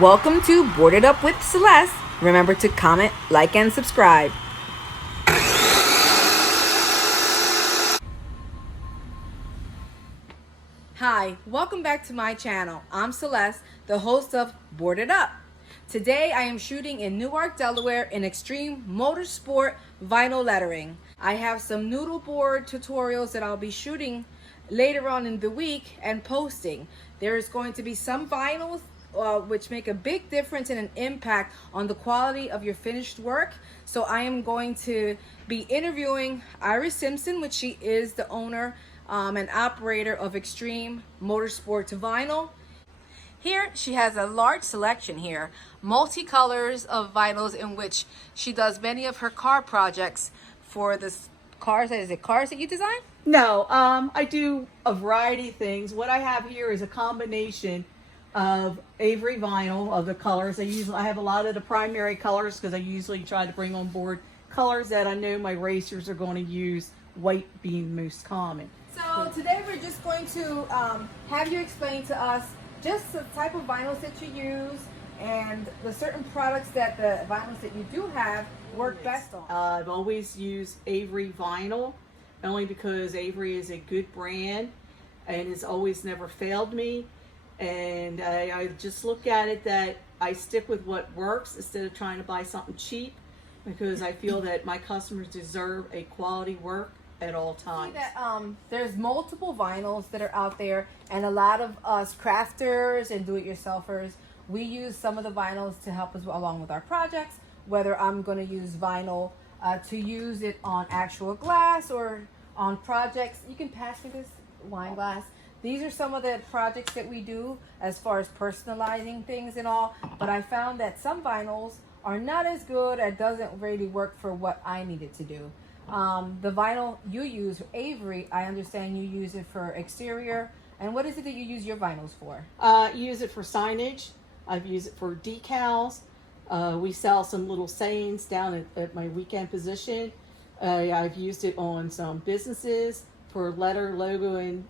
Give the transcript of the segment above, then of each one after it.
Welcome to Boarded Up with Celeste. Remember to comment, like, and subscribe. Hi, welcome back to my channel. I'm Celeste, the host of Boarded Up. Today I am shooting in Newark, Delaware in extreme motorsport vinyl lettering. I have some noodle board tutorials that I'll be shooting later on in the week and posting. There's going to be some vinyls which make a big difference and an impact on the quality of your finished work. So I am going to be interviewing Avery Simpson, which she is the owner and operator of Extreme Motorsport Vinyl. Here she has a large selection here, multicolors of vinyls in which she does many of her car projects for the cars. Is it cars that you design? No, I do a variety of things. What I have here is a combination of Avery vinyl of the colors. I have a lot of the primary colors because I usually try to bring on board colors that I know my racers are going to use, white being most common. So today we're just going to have you explain to us just the type of vinyls that you use and the certain products that the vinyls that you do have work best on. I've always used Avery vinyl only because Avery is a good brand and has always never failed me. And I just look at it that I stick with what works instead of trying to buy something cheap, because I feel that my customers deserve a quality work at all times. See that there's multiple vinyls that are out there, and a lot of us crafters and do-it-yourselfers, we use some of the vinyls to help us along with our projects, whether I'm going to use vinyl to use it on actual glass or on projects. You can pass me this wine glass. These are some of the projects that we do as far as personalizing things and all, but I found that some vinyls are not as good. It doesn't really work for what I needed to do. The vinyl you use, Avery, I understand you use it for exterior. And what is it that you use your vinyls for? Use it for signage. I've used it for decals. We sell some little sayings down at my weekend position. I've used it on some businesses for letter, logo, and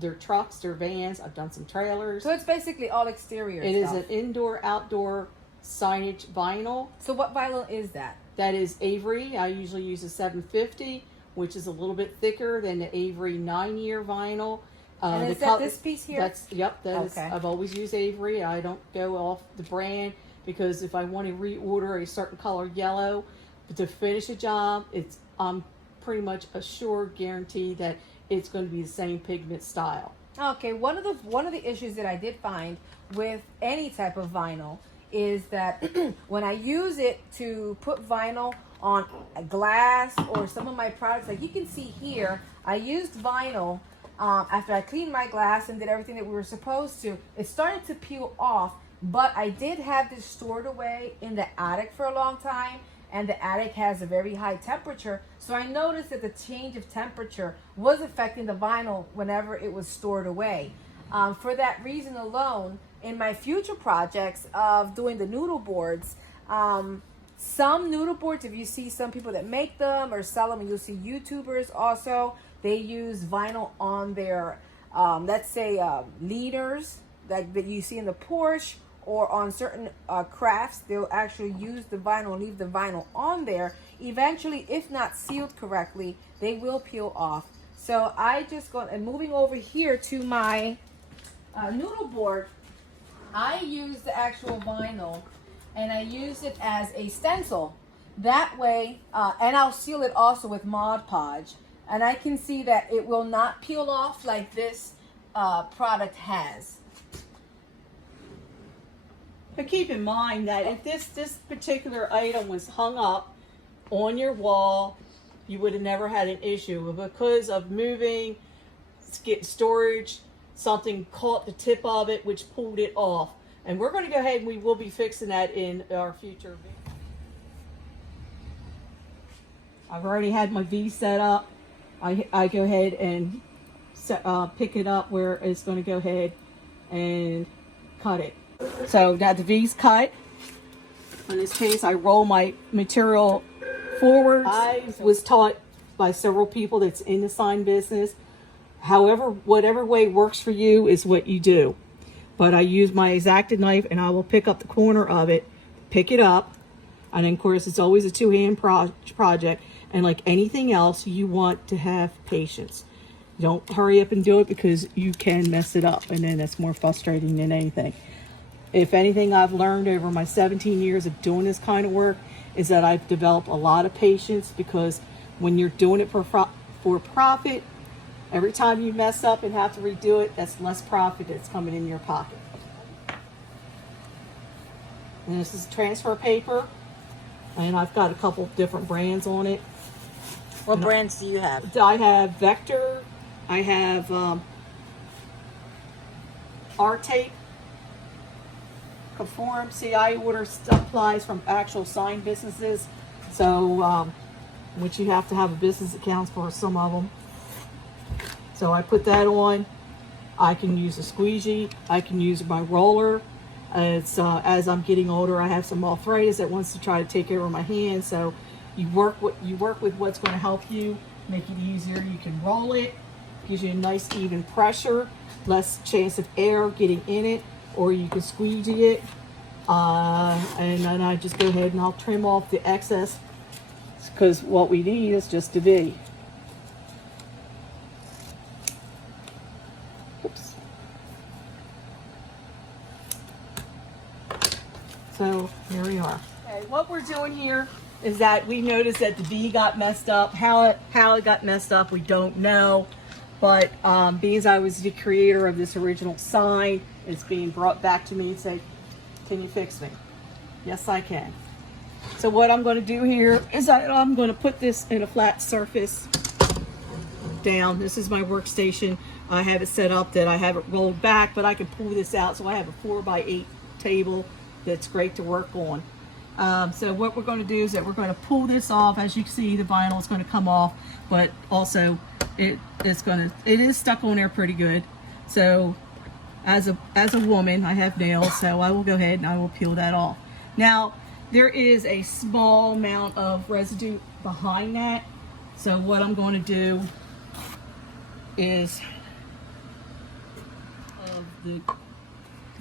their trucks, their vans. I've done some trailers. So it's basically all exterior It stuff. is an indoor-outdoor signage vinyl. So what vinyl is that? That is Avery. I usually use a 750, which is a little bit thicker than the Avery 9-year vinyl. And is that this piece here? Is. I've always used Avery. I don't go off the brand because if I want to reorder a certain color yellow to finish a job, I'm pretty much assured, guaranteed that it's going to be the same pigment style. Okay, one of the issues that I did find with any type of vinyl is that when I use it to put vinyl on a glass or some of my products, like you can see here, I used vinyl after I cleaned my glass and did everything that we were supposed to. It started to peel off, but I did have this stored away in the attic for a long time, and the attic has a very high temperature, so I noticed that the change of temperature was affecting the vinyl whenever it was stored away. For that reason alone, in my future projects of doing the noodle boards, some noodle boards, if you see some people that make them or sell them, and you'll see YouTubers also, they use vinyl on their, let's say, leaders that you see in the Porsche, or on certain crafts, they'll actually use the vinyl and leave the vinyl on there. Eventually, if not sealed correctly, they will peel off. So I just go, and moving over here to my noodle board, I use the actual vinyl and I use it as a stencil. That way, and I'll seal it also with Mod Podge. And I can see that it will not peel off like this product has. But keep in mind that if this particular item was hung up on your wall, you would have never had an issue. But because of moving, storage, something caught the tip of it, which pulled it off. And we're going to go ahead and we will be fixing that in our future video. I've already had my V set up. I go ahead and pick it up where it's going to go ahead and cut it. So now the V's cut. In this case, I roll my material forward. I was taught by several people that's in the sign business. However, whatever way works for you is what you do. but I use my X-Acto knife and I will pick up the corner of it, pick it up, and then of course it's always a two-hand project, and like anything else, you want to have patience. Don't hurry up and do it because you can mess it up, and then that's more frustrating than anything. If anything I've learned over my 17 years of doing this kind of work is that I've developed a lot of patience, because when you're doing it for profit, every time you mess up and have to redo it, that's less profit that's coming in your pocket. And this is transfer paper, and I've got a couple different brands on it. What brands do you have? I have Vector, I have R-Tape, Conform. See, I order supplies from actual sign businesses, so which you have to have a business account for some of them. So I put that on. I can use a squeegee. I can use my roller. It's as I'm getting older, I have some arthritis that wants to try to take over my hands. So you work with what's going to help you, make it easier. You can roll it, gives you a nice even pressure, less chance of air getting in it, or you can squeegee it. And then I just go ahead and I'll trim off the excess, because what we need is just to be. Oops. So here we are. Okay, what we're doing here is that we noticed that the V got messed up. How it got messed up, we don't know. But being as I was the creator of this original sign, it's being brought back to me and say, can you fix me? Yes, I can. So what I'm going to do here is that I'm going to put this in a flat surface down. This is my workstation. I have it set up that I have it rolled back, but I can pull this out. So I have a 4x8 table that's great to work on. So what we're going to do is that we're going to pull this off. As you can see, the vinyl is going to come off, but also it is stuck on there pretty good. So as a woman, I have nails, so I will go ahead and I will peel that off. Now, there is a small amount of residue behind that. So what I'm going to do is the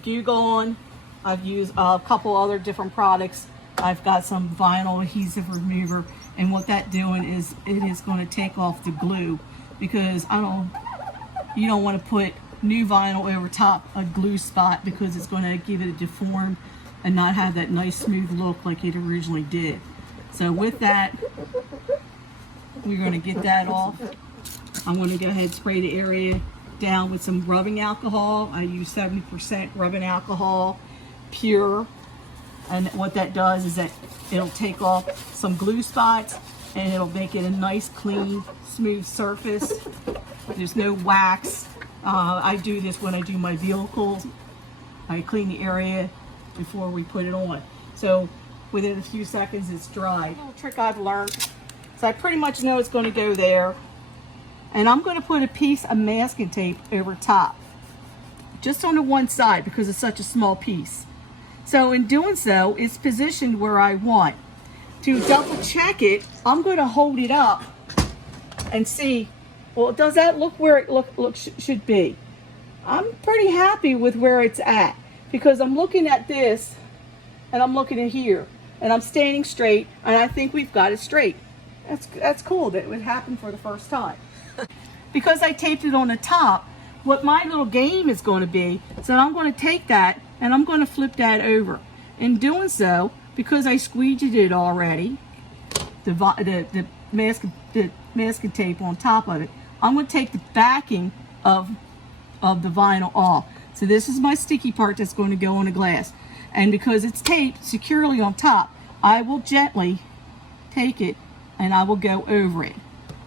glue gone. I've used a couple other different products. I've got some vinyl adhesive remover, and what that doing is it is going to take off the glue, because you don't want to put new vinyl over top a glue spot, because it's going to give it a deformed and not have that nice smooth look like it originally did. So with that, we're going to get that off. I'm going to go ahead and spray the area down with some rubbing alcohol. I use 70% rubbing alcohol, pure. And what that does is that it'll take off some glue spots, and it'll make it a nice, clean, smooth surface. There's no wax. I do this when I do my vehicles. I clean the area before we put it on. So within a few seconds, it's dry. A little trick I've learned. So I pretty much know it's going to go there. And I'm going to put a piece of masking tape over top, just on the one side, because it's such a small piece. So in doing so, it's positioned where I want. To double check it, I'm going to hold it up and see, well, does that look where it should be? I'm pretty happy with where it's at, because I'm looking at this and I'm looking at here and I'm standing straight, and I think we've got it straight. That's cool that it would happen for the first time. Because I taped it on the top, what my little game is going to be, so I'm going to take that and I'm going to flip that over. In doing so, because I squeegeed it already, the masking tape on top of it, I'm going to take the backing of the vinyl off. So this is my sticky part that's going to go on the glass. And because it's taped securely on top, I will gently take it and I will go over it.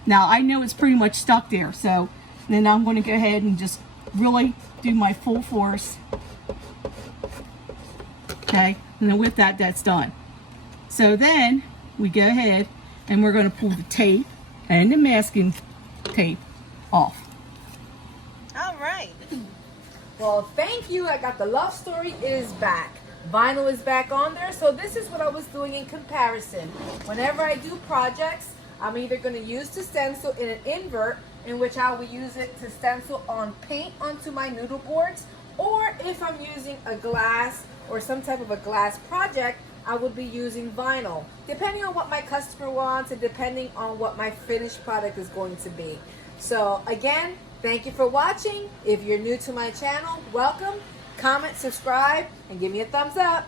Now I know it's pretty much stuck there, so then I'm going to go ahead and just really do my full force. Okay, and then with that, that's done. So then we go ahead and we're going to pull the tape and the masking tape off. All right. Well, thank you. I got the love story is back. Vinyl is back on there. So this is what I was doing in comparison. Whenever I do projects, I'm either going to use the stencil in an invert, in which I will use it to stencil on paint onto my noodle boards, Or if I'm using a glass or some type of a glass project, I would be using vinyl, depending on what my customer wants and depending on what my finished product is going to be. So again, thank you for watching. If you're new to my channel, welcome. Comment, subscribe, and give me a thumbs up.